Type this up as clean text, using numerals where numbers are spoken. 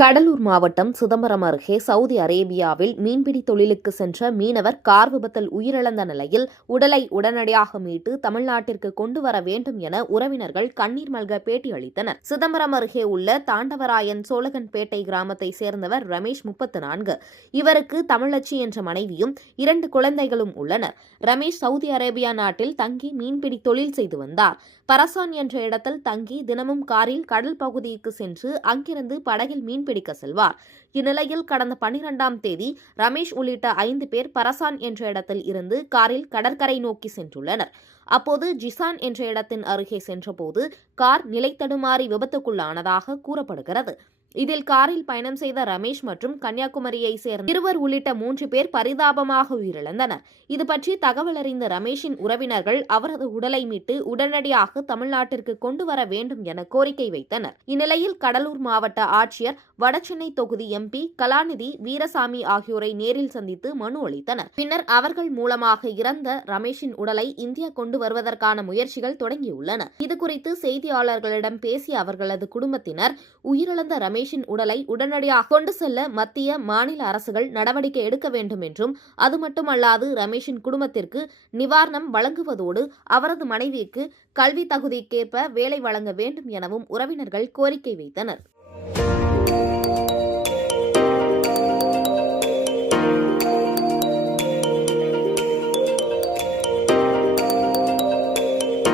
கடலூர் மாவட்டம் சிதம்பரம் அருகே சவுதி அரேபியாவில் மீன்பிடி தொழிலுக்கு சென்ற மீனவர் கார் விபத்தில் உயிரிழந்த நிலையில் உடலை உடனடியாக மீட்டு தமிழ்நாட்டிற்கு கொண்டு வர வேண்டும் என உறவினர்கள் கண்ணீர் மல்க பேட்டியளித்தனர். சிதம்பரம் அருகே உள்ள தாண்டவராயன் சோழகன்பேட்டை கிராமத்தை சேர்ந்தவர் ரமேஷ், 34. இவருக்கு தமிழச்சி என்ற மனைவியும் 2 குழந்தைகளும் உள்ளனர். ரமேஷ் சவுதி அரேபியா நாட்டில் தங்கி மீன்பிடி தொழில் செய்து வந்தார். பரசான் என்ற இடத்தில் தங்கி தினமும் காரில் கடல் பகுதிக்கு சென்று அங்கிருந்து படகில் மீன்பிடிக்க செல்வார். இந்நிலையில் கடந்த 12ஆம் தேதி ரமேஷ் உள்ளிட்ட 5 பேர் பரசான் என்ற இடத்தில் இருந்து காரில் கடற்கரை நோக்கி சென்றுள்ளனர். அப்போது ஜிசான் என்ற இடத்தின் அருகே சென்றபோது கார் நிலைத்தடுமாறி விபத்துக்குள்ளானதாக கூறப்படுகிறது. இதில் காரில் பயணம் செய்த ரமேஷ் மற்றும் கன்னியாகுமரியை சேர்ந்த இருவர் உள்ளிட்ட 3 பேர் பரிதாபமாக உயிரிழந்தனர். இதுபற்றி தகவல் அறிந்த ரமேஷின் உறவினர்கள் அவரது உடலை மீட்டு உடனடியாக தமிழ்நாட்டிற்கு கொண்டு வர வேண்டும் என கோரிக்கை வைத்தனர். இந்நிலையில் கடலூர் மாவட்ட ஆட்சியர், வடசென்னை தொகுதி MP கலாநிதி வீரசாமி ஆகியோரை நேரில் சந்தித்து மனு அளித்தனர். பின்னர் அவர்கள் மூலமாக இறந்த ரமேஷின் உடலை இந்தியா கொண்டு வருவதற்கான முயற்சிகள் தொடங்கியுள்ளன. இதுகுறித்து செய்தியாளர்களிடம் பேசிய அவர்களது குடும்பத்தினர், உயிரிழந்த ரமேஷின் உடலை உடனடியாக கொண்டு செல்ல மத்திய, மாநில அரசுகள் நடவடிக்கை எடுக்க வேண்டும் என்றும், அது மட்டுமல்லாது ரமேஷின் குடும்பத்திற்கு நிவாரணம் வழங்குவதோடு அவரது மனைவிக்கு கல்வி தகுதிக்கேற்ப வேலை வழங்க வேண்டும் எனவும் உறவினர்கள் கோரிக்கை வைத்தனர்.